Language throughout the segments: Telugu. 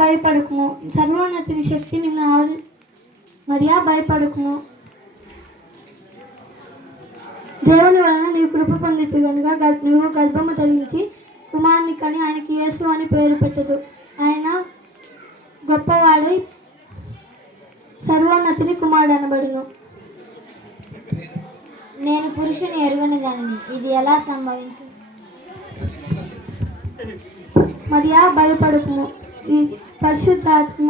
భయపడకుము, సర్వోన్నతుని శక్తి నిన్ను మరియా భయపడకుము. దేవుని వలన నీవు కృప పొందితు కనుక నువ్వు గర్భము ధరించి కుమారుని కని ఆయనకి యేసు అని పేరు పెట్టదు. ఆయన గొప్పవాడై సర్వోన్నతుని కుమారుడు అనబడును. నేను పురుషుని ఎరుగని దానిని, ఇది ఎలా సంభవించు? మరియా భయపడకుము, ఈ పరిశుద్ధాత్మ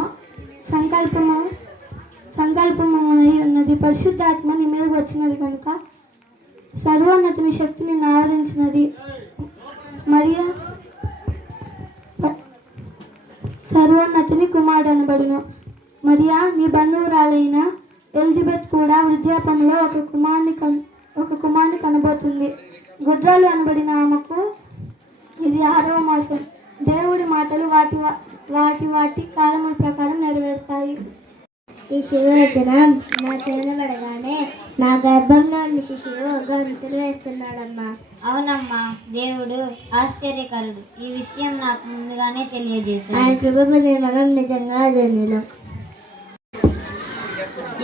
సంకల్పమునై ఉన్నది. పరిశుద్ధాత్మ నీ మీద వచ్చినది కనుక సర్వోన్నతుని శక్తి నిన్ను ఆవరించినది. మరియా సర్వోన్నతుని కుమారుడు అనబడును. మరియా నీ బంధువురాలైన ఎలిజబెత్ కూడా వృద్ధాపంలో ఒక కుమారుని కనబోతుంది. గుడ్రాలు అనబడిన ఆమెకు ఇది 6వ మాసం. దేవుడి మాటలు వాటి కాలముల ప్రకారం నెరవేరుతాయి. ఈ శివవచనం నా చెవినబడగానే నా గర్భంలోని శిశువు గొంతులు వేస్తున్నాడమ్మా. అవునమ్మా, దేవుడు ఆశ్చర్యకరుడు. ఈ విషయం నాకు ముందుగానే తెలియజేశాడు. ఆయన కృపమని మనం నిజంగా ధన్యులం.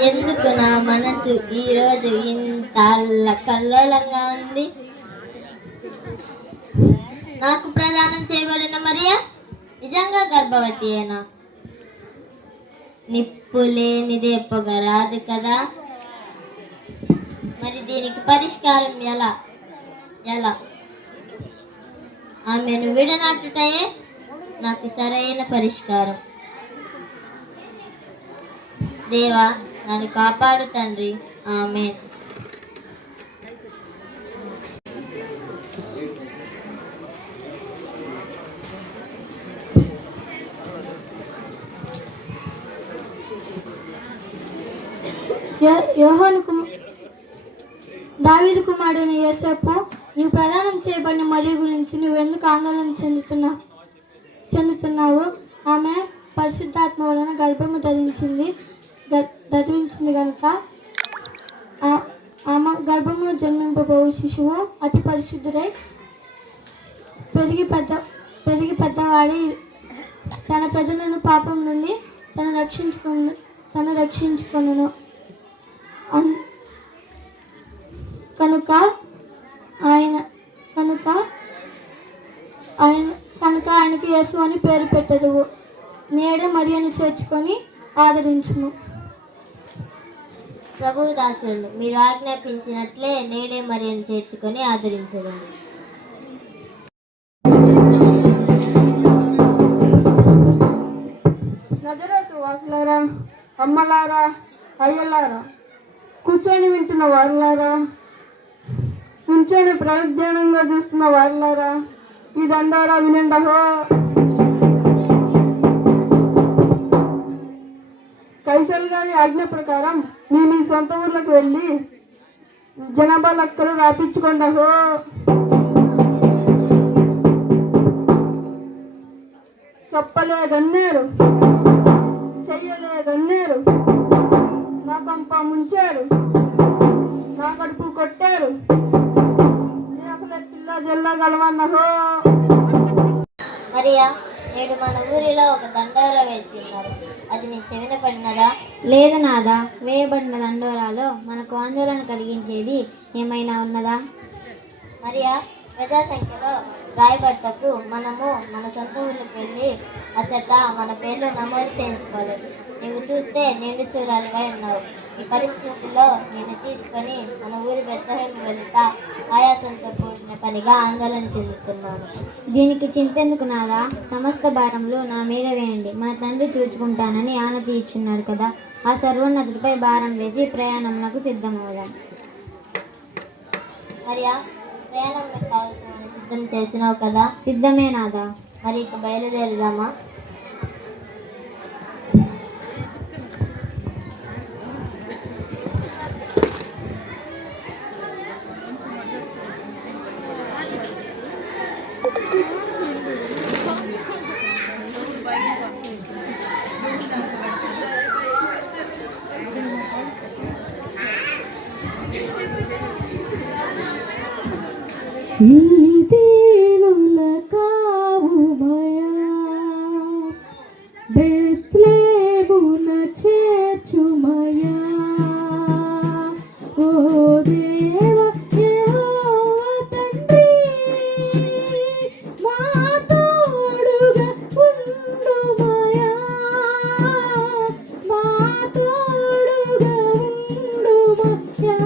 ఎందుకు నా మనసు ఈరోజు ఇంత కల్లోలంగా ఉంది? నాకు ప్రదానం చేయబడిన మరియా నిజంగా గర్భవతి అయినా? నిప్పు లేనిదే పొగ రాదు కదా. మరి దీనికి పరిష్కారం ఎలా? ఆమెను విడనాటుటయే నాకు సరైన పరిష్కారం. దేవా, నన్ను కాపాడు తండ్రి. ఆమేన్. దావీదు కుమారుడైన యోసేపు, నీవు ప్రదానం చేయబడిన మరియ గురించి నువ్వెందుకు ఆందోళన చెందుతున్నావు? ఆమె పరిశుద్ధాత్మ వలన గర్భము ధరించింది కనుక ఆమె గర్భములో జన్మింపబోవు శిశువు అతి పరిశుద్ధుడై పెరిగి పెద్దవాడి తన ప్రజలను పాపం నుండి తను రక్షించుకొనును. కనుక ఆయనకి యేసు అని పేరు పెట్టదువు. నేడే మరియను చేర్చుకొని ఆదరించుము. ప్రభువు దాసులను మీరు ఆజ్ఞాపించినట్లే నేడే మరియను చేర్చుకొని ఆదరించండి. నజరేతు వాసులారా, అమ్మలారా, అయ్యలారా, కూర్చొని వింటున్న వారులారా, కూర్చొని ప్రయోజనంగా చూస్తున్న వారులారా, ఈ దండారా వినండహో. కైసరి గారి ఆజ్ఞ ప్రకారం మీ సొంత ఊర్లకు వెళ్ళి జనాభా లెక్కలు రాపించుకోండి హో. చెప్పలేదన్నారు, చెయ్యలేదన్నారు, నా కంప ముంచారు, నా కడుపు కొట్టారు, నీ అసలే పిల్ల జల్లా గలవన్నహో. మరియా, నేడు మన ఊరిలో ఒక దండోరా వేసి ఉన్నారు. అది నీ చెవిన పడినదా? లేదు నాదా. వేయబడిన దండోరాలో మనకు ఆందోళన కలిగించేది ఏమైనా ఉన్నదా? మరియా, ప్రజా సంఖ్యలో రాయబట్టకు మనము మన సొంత ఊళ్ళకి వెళ్ళి అచ్చట మన పేర్లు నమోదు చేయించుకోలేదు. నీవు చూస్తే నిండు చూరాలిగా ఉన్నావు. ఈ పరిస్థితుల్లో నేను తీసుకొని మన ఊరి బెత్లెహేము వెళ్తా ఆయాసంతో కూడిన పనిగా ఆందోళన చెందుతున్నాను. దీనికి చింతెందుకు నాదా? సమస్త భారములు నా మీద వేయండి. మన తండ్రి చూచుకుంటానని ఆనతి ఇచ్చున్నాడు కదా. ఆ సర్వోన్నతిపై భారం వేసి ప్రయాణంకు సిద్ధమవుదాం. మరియా, ప్రయాణంలో కావాల్సిన సిద్ధం చేసినావు కదా? సిద్ధమే నాదా. మరి ఇక బయలుదేరుదామా? ఈ దీనుల కావుమయా, బెత్లెహేమున చేర్చుమయా. ఓ దేవా యెహోవా తండ్రి, మా తోడుగా ఉండుమయా, మా తోడుగా ఉండుమయా.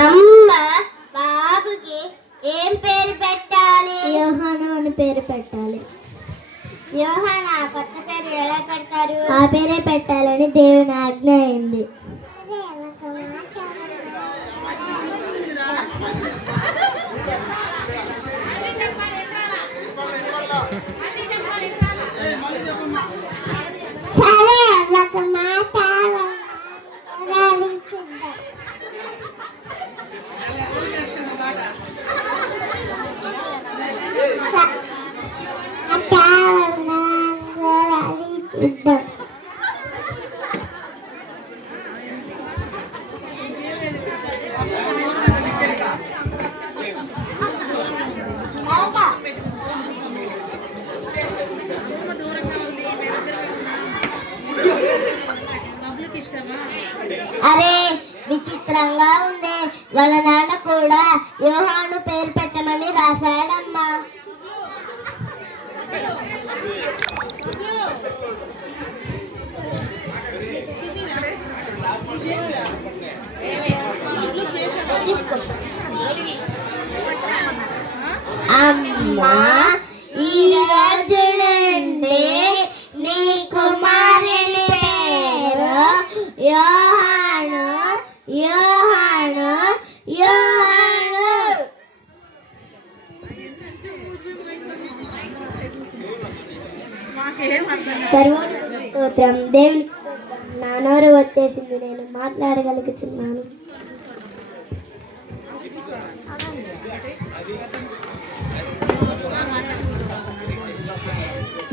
అమ్మ, బాబుకి ఏం పేరు పెట్టాలి? యోహాను అని పేరు పెట్టాలి. యోహాన్, ఆ కొత్త పేరు ఎలా పెడతారు? ఆ పేరే పెట్టాలని దేవుని ఆజ్ఞ అయింది. సరే, ఒక మాట చూద్దాం. అరే, విచిత్రంగా ఉంది. వాళ్ళ నాన్న కూడా యోహాను పేరు పెట్టమని రాశాడమ్మా. అమ్మా, ఈ రోజు నుండి నీ కుమారుని పేరు యోహాను యోహాను యోహాను సర్వోన్నత స్తోత్రం దేవునికి స్తోత్రం. నా నోరు వచ్చేసింది, నేను మాట్లాడగలుగుతున్నాను.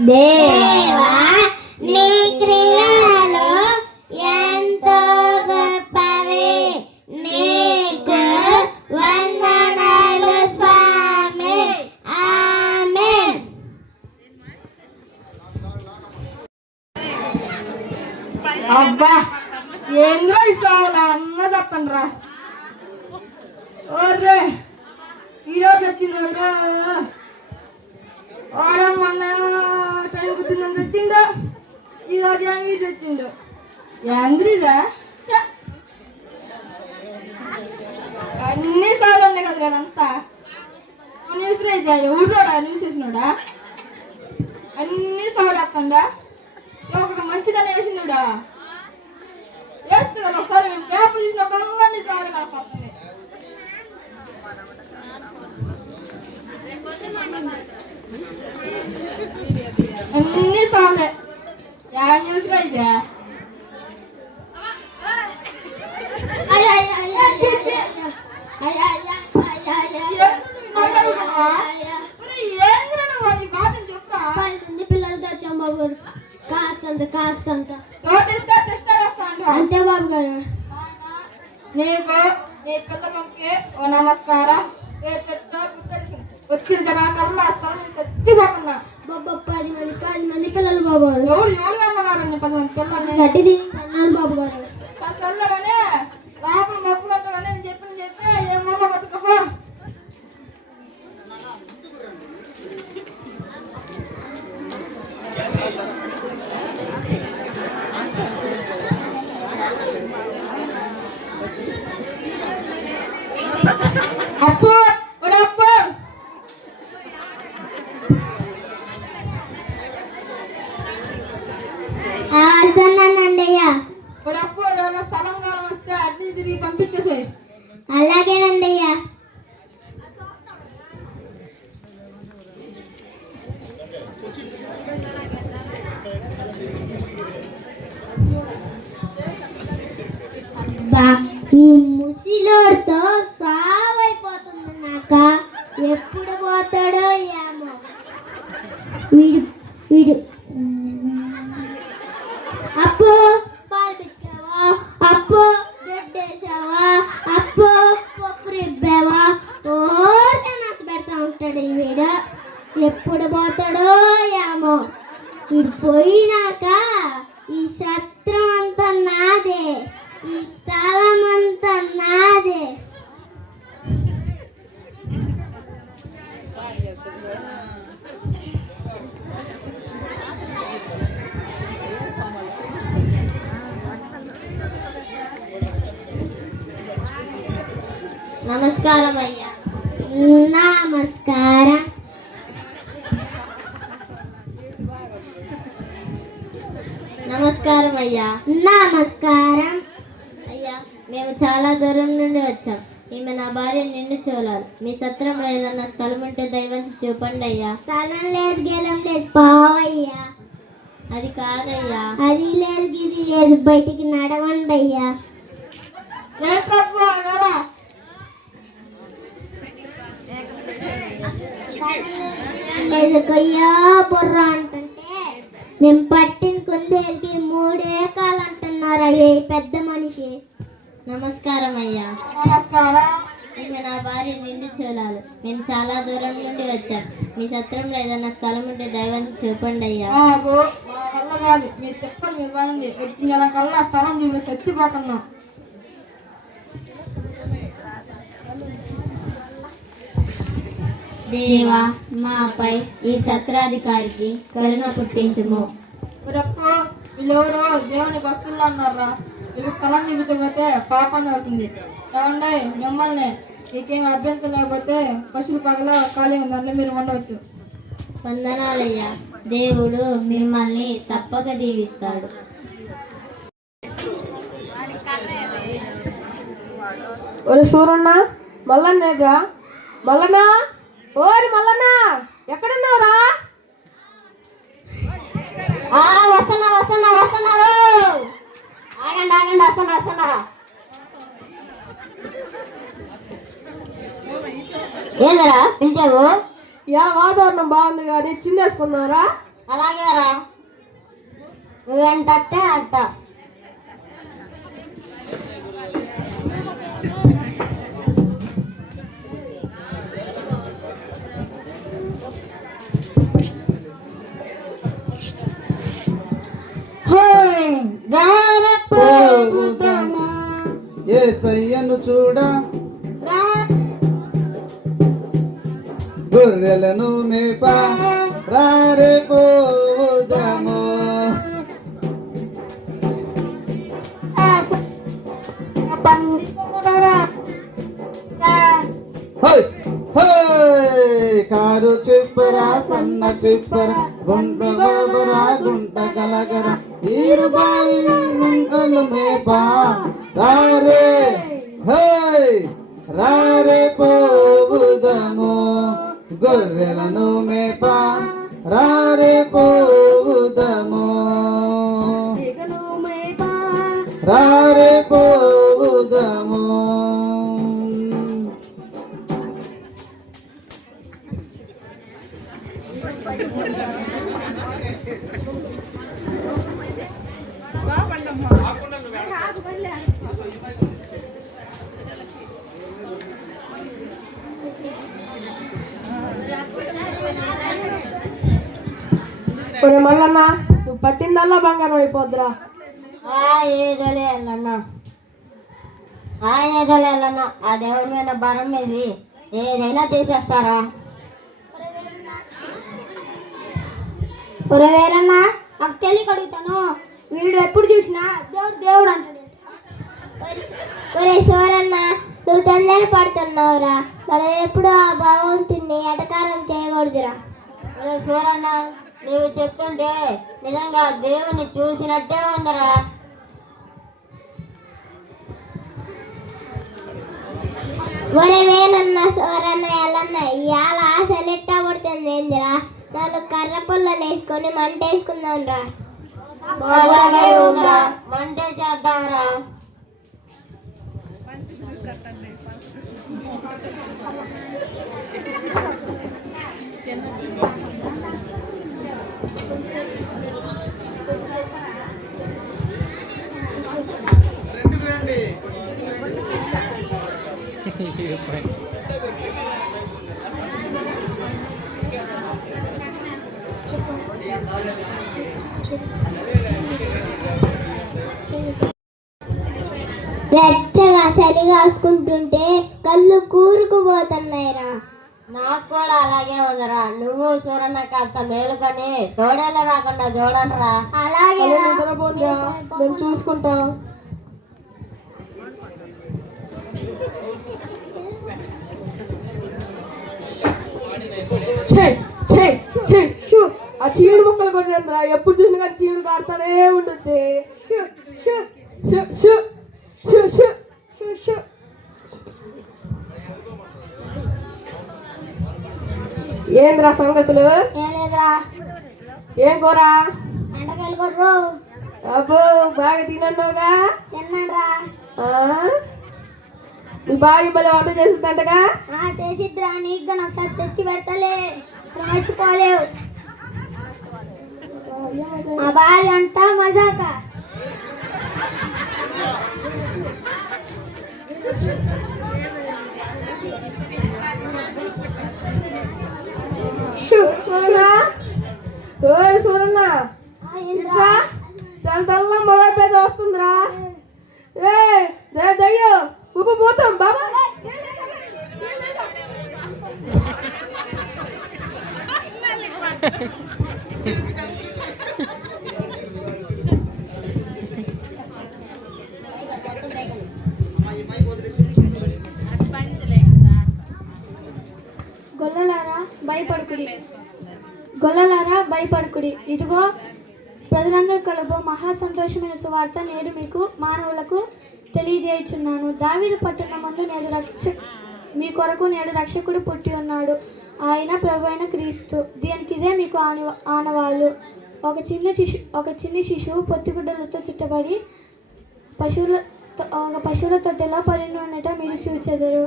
దేవా నీ క్రియలు ఎంతో గొప్పవి, నీకు వందనాలు స్వామి. ఆమేన్. అబ్బా ఏంద్రా ఈ సాగులా అన్న చెప్తాను రా. ఓర్రే ఈరోజు వచ్చిన రోజురా వాడం మొన్న టైం కుదిరినంత తెచ్చిండు, ఈరోజు ఏమి తెచ్చిండు. ఏంద్రిదా అన్ని సార్లు ఉన్నాయి కదా అంతా న్యూస్లో అయితే ఊళ్ళోడా న్యూస్ వేసినాడా అన్ని సార్లు వేస్తాడా. ఒకటి మంచిదని వేసినాడా వేస్తుంది కదా. ఒకసారి మేము పేపర్ చూసినప్పుడు అన్ని సార్లు కనపడుతుంది. అన్ని సార్లే యాడ్ న్యూస్లో అయితే పిల్లలు తెచ్చాం బాబు గారు, కాస్తంత అంతే బాబు గారు. నీకు నీ పిల్లలకి ఓ నమస్కారం. ఏ చెట్టు వచ్చిన జనాకల్లా స్థలం చచ్చిపోతున్నా. బాబా 10 మంది పిల్లలు బాబు గారు. ఎవడు అమ్మగారు 10 మంది పిల్లల్ని గడ్డిది అన్నాను బాబు గారు. చల్లగానే లోపల మొప్పులు అంటాడని నేను చెప్పి ఏమో బతుకపో. అప్పు అప్పు వస్తున్నానండయ్యా. అప్పు ఎవరైనా స్థలం కాలం వస్తే అడ్ని తిరిగి పంపించేసాయి. అలాగేనండయ్యా. ఈ ముసిలోడితో సావైపోతుంది. నాక ఎప్పుడు పోతాడో ఏమో. వీడు అప్పు పాలు పెట్టావా, అప్పు దొడ్డేసావా, అప్పు పప్పు రిబ్బావా, ఓరికే నచ్చ పెడతా ఉంటాడు వీడు. ఎప్పుడు పోతాడో ఏమో. వీడు పోయినాక ఈ సత్రం అంతా నాదే, ఈ స్థలం అంతా నాదే. నమస్కారం అయ్యా. నమస్కారం. నమస్కారం అయ్యా. నమస్కారం అయ్యా. మేము చాలా దూరం నుండి వచ్చాం. ఈమె నా భార్య నిండు చూడాలి. మీ సత్రంలో ఏదన్నా స్థలం ఉంటే దయవసి చూపండి అయ్యా. స్థలం లేదు, గెలం లేదు, పావయ్యా. అది కాదయ్యా. అది లేదు, ఇది లేదు, బయటికి నడవండి అయ్యా. కొయ్యా బుర్ర అంటుంటే నేను పట్టిన కుందేలకి 3 ఏకాలు అంటున్నారయ్యా ఈ పెద్ద మనిషి. నమస్కారం అయ్యా. నమస్కారం. ఈమె నా భార్య నిండు చూడాలి. మేము చాలా దూరం నుండి వచ్చాం. మీ సత్రంలో ఏదన్నా స్థలం ఉంటే దయవంచి చూపండి అయ్యా. మా వల్ల కాదు, మీ తిప్పలు మీరు పడండి. వచ్చిన జనాకల్లా స్థలం చూసి చచ్చిపోతున్నాం. దేవా, మాపై ఈ సత్రాధికారికి కరుణ పుట్టించుము. రేపు వీళ్ళెవరో దేవుని భక్తుల్లో అన్నారా. వీళ్ళు స్థలం చూపించకపోతే పాపం అవుతుంది. ఏమండి మిమ్మల్ని మీకేం అభ్యంతరం లేకపోతే పశువుల పగలో ఖాళీ ఉంది, దాంట్లో మీరు ఉండవచ్చు. వందనాలయ్యా. దేవుడు మిమ్మల్ని తప్పక దీవిస్తాడు. ఒరే సూరన్న, మల్లన్నేగా మల్లనా, ఓరి మల్లన్నా ఎక్కడున్నావురా? వస్తున్నారు ఆగండి వస్తున్నా ఏందరా పిలిచావు? వాతావరణం బాగుంది కానీ చిందేసుకున్నారా? అలాగే రా, నువ్వెంత అట్ట. యేసయ్యను చూడ గొర్రెలను మేప రారే పోదాము. హోయ్ హోయ్ కారు చిప్పరా సన్న చిప్పరా గుంట గలబరా గుంట గలగర ఈరు బావి గుంటలు మేప రారే హోయ్ రారే పోవుదము గొర్రెలను మేప రారే పోవుదము రారే పోవుదము. మల్లన్న నువ్వు పట్టిందల్లా బంగారం అయిపోద్దురా. ఏదోలే వెళ్ళన్నా ఆ దేవుడి మీద బరం మీద ఏదైనా తీసేస్తారా? వేరన్నా నాకు తెలియక అడుగుతాను, వీడు ఎప్పుడు చూసినా దేవుడు అంటాడు. ఒరే సోరన్న, నువ్వు తొందర పడుతున్నావురా. మనం ఎప్పుడు ఆ భగవంతుని ఎటకారం చేయకూడదురా. ఒరే సోరన్న, నీవు చెప్తుంటే నిజంగా దేవుని చూసినట్టే ఉందిరా. ఒరే వేనన్న సోరన్న ఎల్లన్న, ఇవాళ సెలెక్ట్ పడుతుంది ఏందిరా? 4 కర్ర పుల్లలు వేసుకొని మంట వేసుకుందాం రా. మంటే చేద్దాంరా. వెచ్చగా చలి కాసుకుంటుంటే కళ్ళు కూరుకుపోతున్నాయిరా. నాకు కూడా అలాగే ఉందిరా. నువ్వు సూరన్న కాస్త మేలుకొని తోడేళ్ళు రాకుండా చూడండిరా. అలాగే మేము చూసుకుంటాం. ఆ చీడు ముక్కలు కొట్టేంద్రా, ఎప్పుడు చూసినా కానీ చీడు కాడుతానే ఉంటుంది. ఏంద్రా సంగతులు? ఏం కూర? అబ్బో, బాగా తినన్నావుగా? నీ బాగా బలి వంట చేసిద్దంటగా? చేసిద్రా, నీకు నాకు సరి తెచ్చి పెడతలే, మర్చిపోలేవు. మా భార్య అంట మజాక. సూరన్న చాలా తెల్ల మొబైల్ పేద వస్తుందిరా. దయ్యో ఉప్పు పోతాం బాబా. గొల్లలారా భయపడుకుడి, ఇదిగో ప్రజలందరూ కలుగు మహా సంతోషమైన సువార్త నేడు మీకు మానవులకు తెలియజేయుచున్నాను. దావీదు పట్టణమందు మీ కొరకు నేడు రక్షకుడు పుట్టి ఉన్నాడు. ఆయన ప్రభువైన క్రీస్తు. దీనికి ఇదే మీకు ఆనవాళ్ళు. ఒక చిన్న శిశువు పొత్తిగుడ్డలతో చుట్టబడి పశువుల తొట్టెలో పడి ఉండటం మీరు చూచెదరు.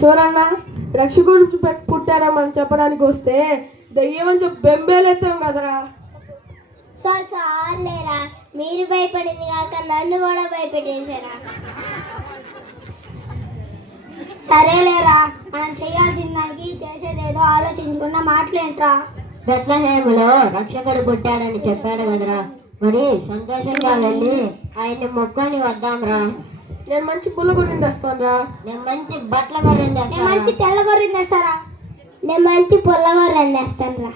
సోరన్న రక్షకుడు పుట్టారని చెప్పడానికి వస్తే దయ్యమని చెప్పి బెంబేలెత్తాం కదరా. చాలేరా, మీరు భయపడింది కాక నన్ను కూడా భయపెట్టేశారా. సరేలేరా, మనం చేయాల్సిన దానికి చేసేదేదో ఆలోచించకుండా మాటలేంట్రా. బెత్లెహేములో రక్షకుడు పుట్టాడని చెప్పాడు కదరా, మరి సంతోషంగా వెళ్ళి ఆయన్ని మొక్కుని వద్దాంరా. నేను మంచి పుల్ల గొర్రెని తెస్తాను రా. నేను మంచి బట్టల గొర్రెని తెస్తాను. మంచి తెల్ల గొర్రెని తెస్తారా. నేను మంచి పుల్ల గొర్రెని తెస్తాను రా.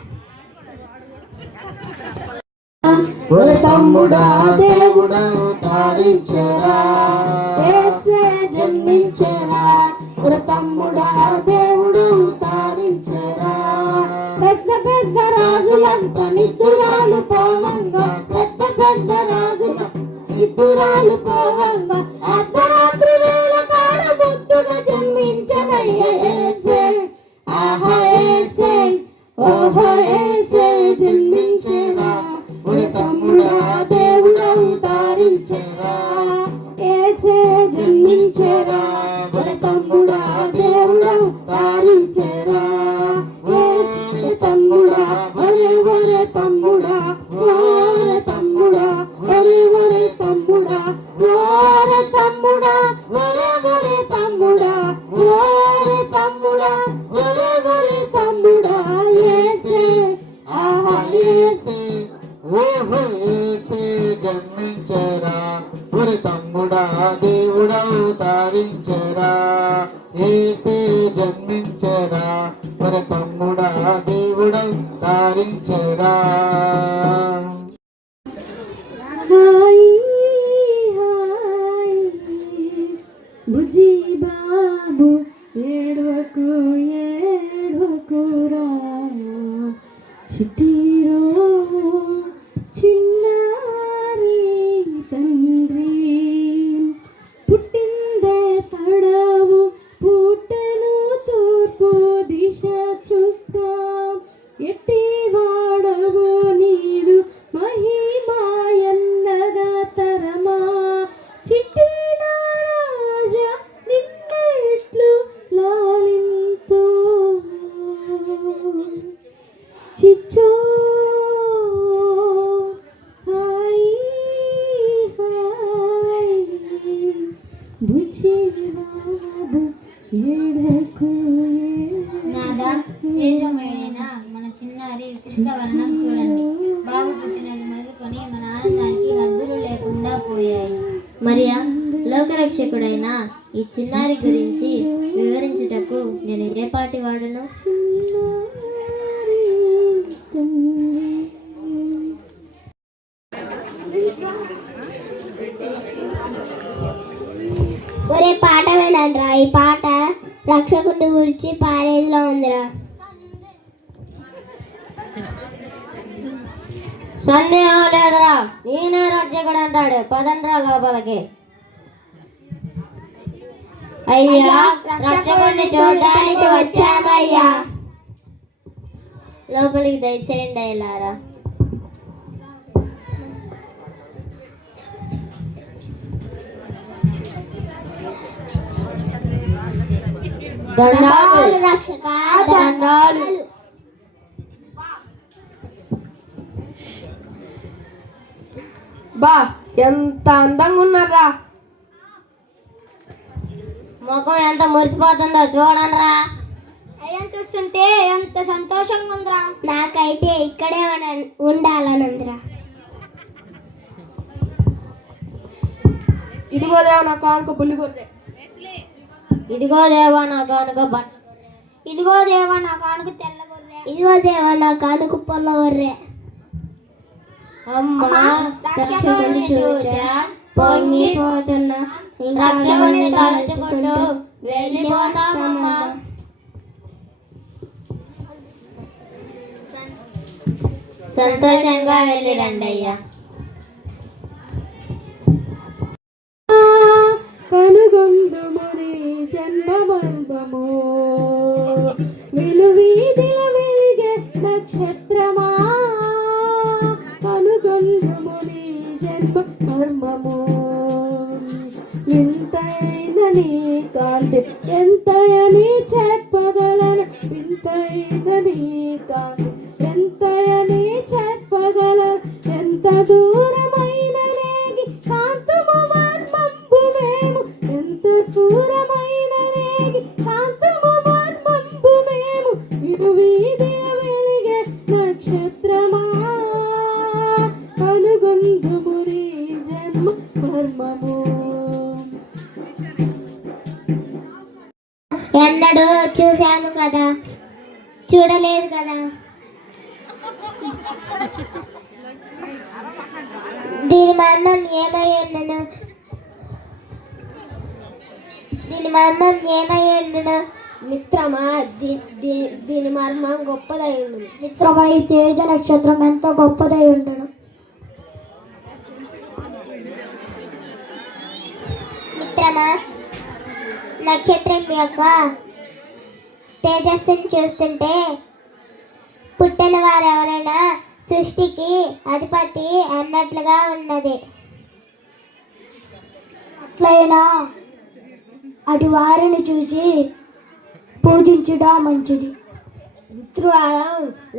ఒరే తమ్ముడా దేవుడు తారించరా, యేసే జన్మించరా. ఒరే తమ్ముడా దేవుడు తారించరా. పెద్ద పెద్ద రాజులంతా నిద్దురాలు పోవంగా, పెద్ద పెద్ద రాజుల నిద్దురాలు పోవంగా, అర్ధరాత్రి వేళ కాడ ముద్దుగా జన్మించనయ్య యేసే. ఆహా యేసే, ఓహో యేసే జన్మించరా. ఒరే తమ్ముడా దేవుడు తారించరా, యేసే జన్మించరా. ఒరే తమ్ముడా దేవుడు తారించరా. ఒరే తమ్ముడా, ఒరే ఒరే తమ్ముడా, ఒరే తమ్ముడా, ఒరే ఒరే తమ్ముడా, ఒరే తమ్ముడా, ఒరే ఒరే తమ్ముడా, ఒరే తమ్ముడా, ఒరే ఒరే తమ్ముడా. యేసే, ఆహా యేసే, ఓహో యేసే జన్మించరా. ఒరే తమ్ముడా దేవుడు తారించరా, యేసే జన్మించరా. ఒరే తమ్ముడా దేవుడు తారించరా. బుజ్జి బాబు ఏడవకు ఏడవకురా, చిట్టిరో చిన్నారి తండ్రి. పుట్టిందే తడవు పుట్టెను తూర్పు దిశ చుక్క, ఎట్టి వాడవు నీరు మహిమాయన్నగా తరమా. చిట్టి రాజా నిన్నెట్లు లాలింతో, చిచ్చో హాయ్ హాయ్ బుజ్జి బాబు ఏడకు. నాదా తేజమయుడైన మన చిన్నారి వికృత వర్ణం చూడండి. బాబు పుట్టినది మొదలుకొని మన ఆనందానికి హద్దులు లేకుండా పోయాయి. మరియా, లోకరక్షకుడైన ఈ చిన్నారి గురించి వివరించుటకు నేను ఏ పాటి వాడను? ఒరే పాట వినండిరా, ఈ పాట రక్షకుడి గురించి పాడేదిలో ఉందిరా. సందేహం లేదురా, నేనే రక్షకుడు అంటాడు. పదండ్రా లోపలికి. అయ్యా, రక్షకుడిని చూడడానికి వచ్చామయ్యా. లోపలికి దయచేయండి అయ్యారా. దండాలు రక్షక, దండాలు. బా ఎంత అందంగా ఉన్నారా. ముఖం ఎంత మురిసిపోతుందో చూడండిరా. అయ్యం చూస్తుంటే ఎంత సంతోషంగా ఉందిరా. నాకైతే ఇక్కడే ఉండాలని ఉందిరా. ఇదిగో దేవా నా కానుక బుల్లి గొర్రె. ఇదిగో దేవా నా కానుక బట్ట. ఇదిగో దేవా నా కానుక తెల్ల గొర్రె. ఇదిగో దేవా నా కానుక పొల్ల గొర్రె. అమ్మా, రక్షకుడిని చూచా పొంగిపోతున్నా, రక్షకుడిని తలుచుకుంటూ వెళ్ళిపోతామమ్మా. సంతోషంగా వెళ్ళిరండి అయ్యా. కనుగొందుముని జన్మ మర్మము విలువీధిల వెలిగే నక్షత్రమా కనుగొందుముని జన్మ మర్మము వింతైన నీ కాంతి ఎంతయని చెప్పగలను వింతైన నీ కాంతి ఎంతయని చెప్పగలను ఎంత దూరమైన రేగి కాంతము మర్మంబు మేము ఎంత దూరమైన రేగి కాంతము మర్మంబు మేము ఇరువీధిల వెలిగే నక్షత్రమా కనుగొందుముని జన్మ మర్మము. ఎన్నడూ చూశాను కదా, చూడలేదు కదా. దీని మర్మం ఏమయ్యుండును, దీని మర్మం ఏమయ్యుండును? మిత్రమా, దీని మర్మం గొప్పదై ఉండును. మిత్రమా, ఈ తేజ నక్షత్రం ఎంతో గొప్పదై ఉండును. మిత్రమా, నక్షత్రం యొక్క తేజస్సును చూస్తుంటే పుట్టిన వారెవరైనా సృష్టికి అధిపతి అన్నట్లుగా ఉన్నది. అట్లయినా అటు వారిని చూసి పూజించుట మంచిది. మిత్రులారా,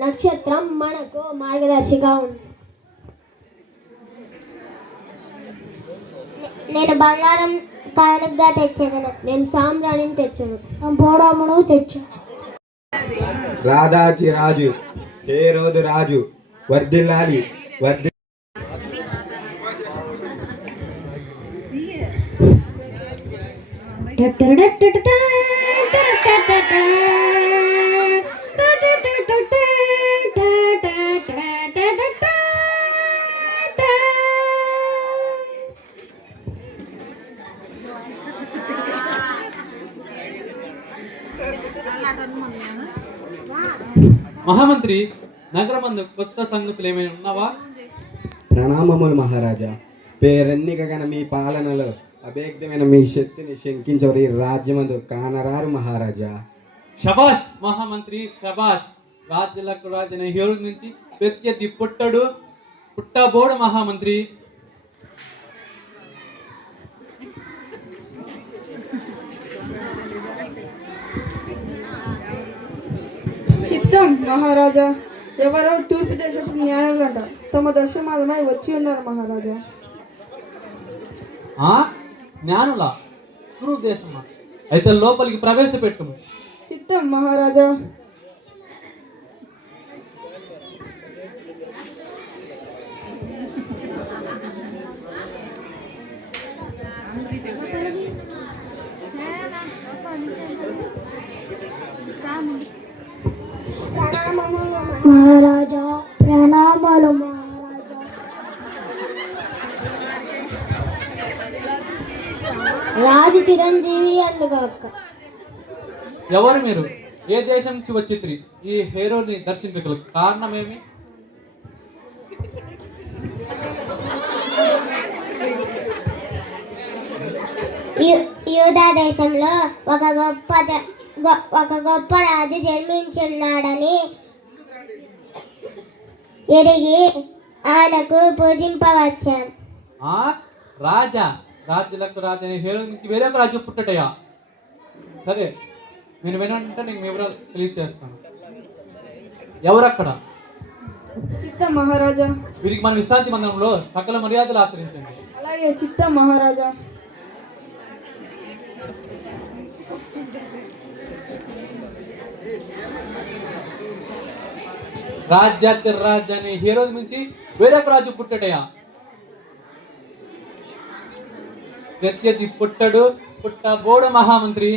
నక్షత్రం మనకు మార్గదర్శిగా ఉంది. నేను బంగారం కానుకగా తెచ్చేదను. నేను సాంబ్రాణిని తెచ్చాను. బోడమును తెచ్చాను. రాధాచి రాజు ఏ రోజు రాజు వర్ధిల్లాలి వర్ధి మహామంత్రి, నగరమందు కొత్త సంగతులు ఏమైనా ఉన్నావా? ప్రణామములు మహారాజా. పేరెన్నికగన మీ పాలనలో అభేద్యమైన మీ శక్తిని శంకించవరి రాజ్యమందు కానరారు మహారాజా. శబాష్ మహామంత్రి, శబాష్. రాజ్యులకు రాజైన హేరోదు నుంచి ప్రత్యర్థి పుట్టబోడు మహామంత్రి. చిత్తం మహారాజా. ఎవరో తూర్పు దేశపు జ్ఞానులంట తమ దశమాలమై వచ్చి ఉన్నారు మహారాజా. జ్ఞానులా? తూర్పు దేశమా? అయితే లోపలికి ప్రవేశపెట్టుము. చిత్తం మహారాజా. మహారాజా, ప్రణామాలు మహారాజా. రాజు చిరంజీవి అందుగాక. ఎవరు మీరు? ఏ దేశం నుంచి వచ్చిత్రి? ఈ హేరోని దర్శించగల కారణమేమి? యూదా దేశంలో ఒక గొప్ప రాజు జన్మించున్నాడని ఎరిగి ఆయనకు పూజింపవచ్చాం. రాజులకు రాజు హేరోదు నుంచి వేరొక రాజు పుట్టటయా? సరే, నేను వినంటే నీకు వివరాలు తెలియజేస్తాను. ఎవరక్కడ? చిత్తం మహారాజా. వీరికి మన విశ్రాంతి మందిరంలో సకల మర్యాదలు ఆచరించండి. అలాగే చిత్తం మహారాజా. రాజ్యాతి రాజాని హేరోదు నుంచి వేరొక రాజు పుట్టటయా? ప్రత్యర్థి పుట్టబోడు మహామంత్రి.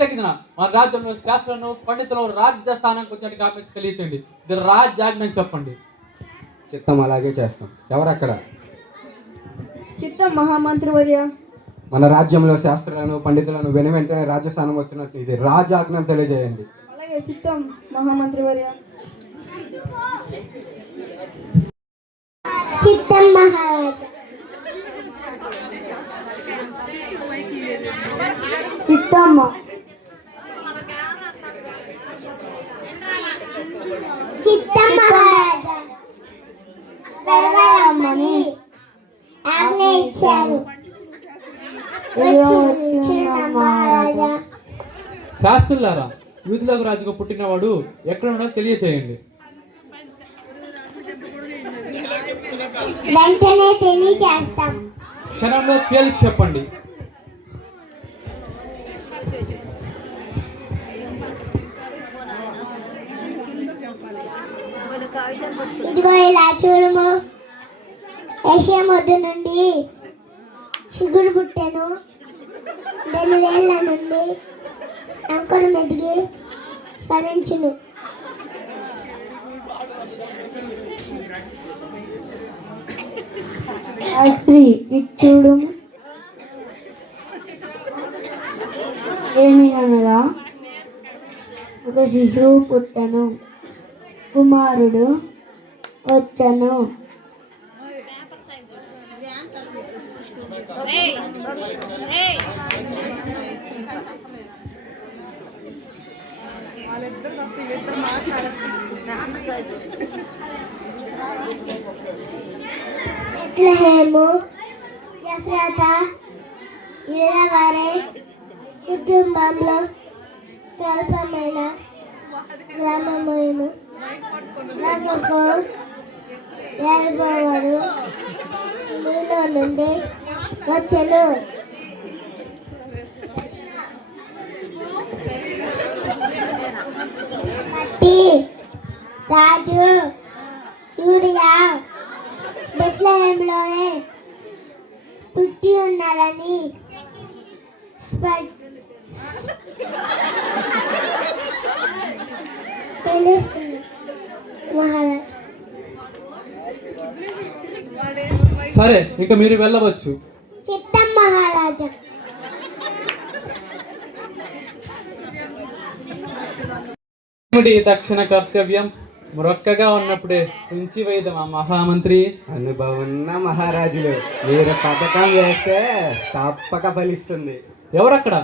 తగిన మన రాజ్యంలో శాస్త్రులను పండితులు రాజ్య స్థానానికి వచ్చినట్టు కాబట్టి తెలియచేయండి. ఇది రాజ్యాజ్ఞ చెప్పండి. చిత్తం అలాగే చేస్తాం. ఎవరక్కడ? చిత్తం మహామంత్రి వర్య. మన రాజ్యంలో శాస్త్రులను పండితులను వెంటనే రాజ్యస్థానం వచ్చినట్టు ఇది రాజాజ్ఞ తెలియజేయండి. అలాగే చిత్తం మహామంత్రి వర్య. చిత్తం మహారాజా. చిత్తమ్మ. చిత్తం మహారాజా త్వరగా రమ్మని ఆజ్ఞ ఇచ్చారు. మహారాజా. శాస్త్రులారా, యూదులకు రాజుగా పుట్టినవాడు ఎక్కడ ఉన్నాడో తెలియచేయండి. వెంటనే తెలియజేస్తాం. క్షణంలో తేల్చి చెప్పండి. ఇదిగో ఇలా చూడము. ఏషియా మొద్దు నుండి శిగురు పుట్టెను. 2,000 నుండి అంకురం ఎదిగి ఫలించును. స్త్రీ ఇచ్చుడు ఏమి అనగా ఒక శిశువు పుట్టెను, కుమారుడు వచ్చెను. బెత్లెహేము ఎఫ్రాతా యూదా వారి కుటుంబంలో స్వల్పమైన గ్రామమైన నగకు ఏర్పవాడు మీలో నుండి వచ్చెను. మట్టి రాజు యూరియా బెత్లెహేములోనే పుట్టి ఉన్నాడని తెలుస్తుంది మహారాజ్. సరే, ఇక మీరు వెళ్ళవచ్చు. చిత్తం మహారాజా. ఏమిటి ఈ తక్షణ కర్తవ్యం? మొరక్కగా ఉన్నప్పుడే ఉంచి వేయదమా మహామంత్రి? అనుభవం మహారాజులు, మీరు పథకం వేస్తే తప్పక ఫలిస్తుంది. ఎవరక్కడ?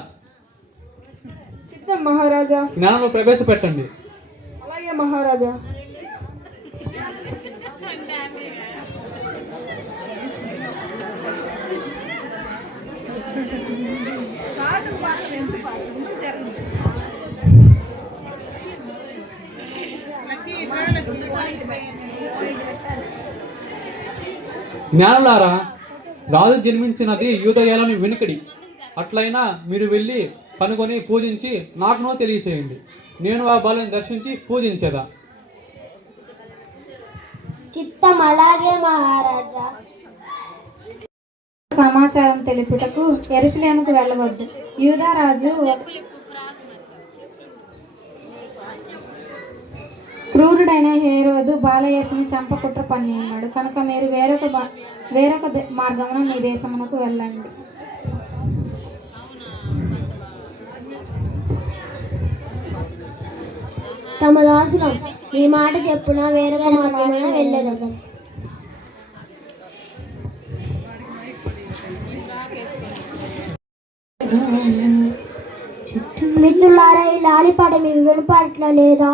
చిత్తం మహారాజా. జ్ఞానంలో ప్రవేశపెట్టండి. అలాగే మహారాజా. జ్ఞానులారా, రాజు జన్మించినది యూదయాలని వెనుకడి. అట్లయినా మీరు వెళ్ళి కనుగొని పూజించి నాకునో తెలియచేయండి. నేను ఆ బాలుని దర్శించి పూజించేదా. చిత్తం అలాగే మహారాజా. సమాచారం తెలుపుటకు యెరూషలేముకు వెళ్ళవద్దు. యూదారాజు క్రూరుడైన హేరోదు బాలయేసుని చంపకుట్ర పన్ని ఉన్నాడు కనుక మీరు వేరొక మార్గమున మీ దేశమునకు వెళ్ళండి. తమ దాసులం ఈ మాట చెప్పున వేరొక మార్గమున వెళ్ళేదం. మిత్రులారా, ఈ లాలిపాట మీకు వినపడట్లా లేదా?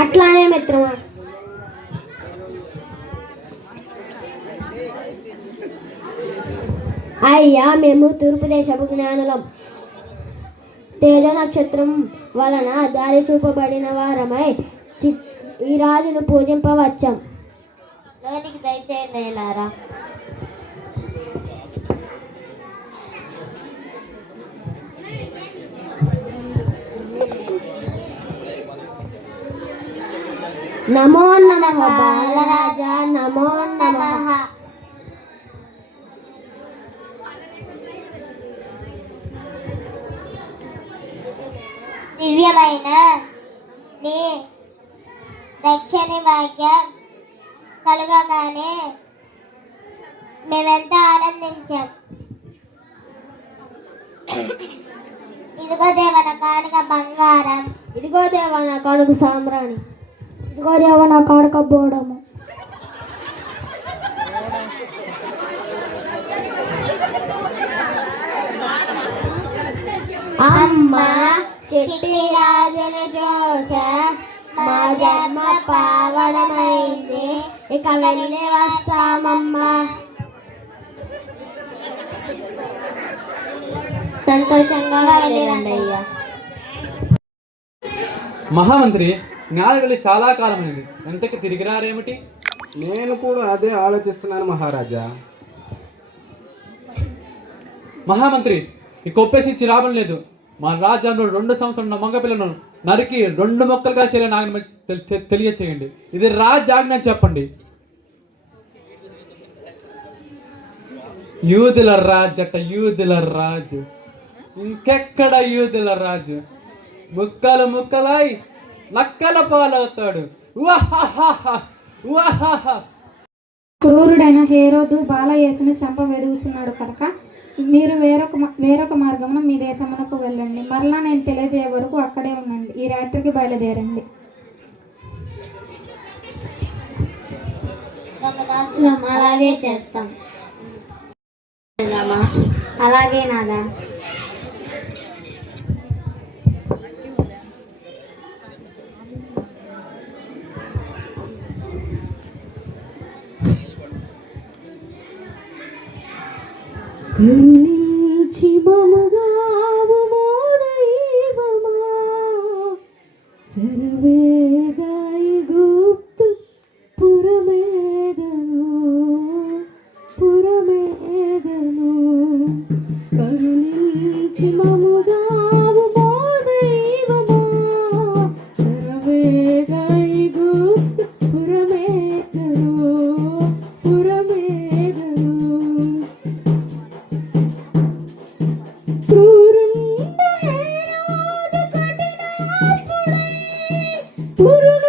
అట్లానే మిత్రమా. అయ్యా, మేము తూర్పు దేశపు జ్ఞానులం. తేజ నక్షత్రం వలన దారి చూపబడిన వారమై ఈ రాజును పూజింపవచ్చాం. లోనికి దయచేయండి అయ్యలారా. నమో నమః బాలరాజా, నమో నమః. దివ్యమైన నీ దక్షిణ భాగ్యం కలుగగానే మేమెంత ఆనందించాం. ఇదిగో దేవ నా కానుక బంగారం. ఇదిగో దేవా నా కానుక సాంబ్రాణి. ఇదిగో దేవా నా కానుక బోడము. అమ్మ చిట్టి రాజును చూసా మా జన్మ పావనమైంది, ఇక వెళ్ళి వస్తామమ్మా. సంతోషంగా వెళ్ళిరండి అయ్యా. మహామంత్రి జ్ఞానం వెళ్ళి చాలా కాలమైంది, ఎంతకి తిరిగి రారేమిటి? నేను కూడా అదే ఆలోచిస్తున్నాను మహారాజా. మహామంత్రి ఈ కొప్పేసి ఇచ్చి రావడం లేదు. మా రాజ్యంలో 2 సంవత్సరాలు ఉన్న మగ పిల్లను నరికి 2 మొక్కలుగా చేయాలని నాకు తెలియచేయండి. ఇది రాజ్యాంగ అని చెప్పండి. యూదుల రాజు అట్ట, యూదుల రాజు, ఇంకెక్కడ యూదుల రాజు? ముక్కలు ముక్కలై నక్కల పాలవుతాడు. క్రూరుడైన హేరోదు బాలయేసును చంప వెదుగుతున్నాడు కనుక మీరు వేరొక మార్గమున మీ దేశమునకు వెళ్ళండి. మరలా నేను తెలియజేయ వరకు అక్కడే ఉండండి. ఈ రాత్రికి బయలుదేరండి. అలాగే చేస్తాం. అలాగే నాదా. కరుణించి మమగావు మో దైవమా, సర్వేగాయ గుప్తు పురమేదను. కరుణించి మమగావు మో దైవమా, సర్వేగాయ గుప్తు పురమేదను. క్రూరుండ హేరోదు కఠినాత్ముడై పురును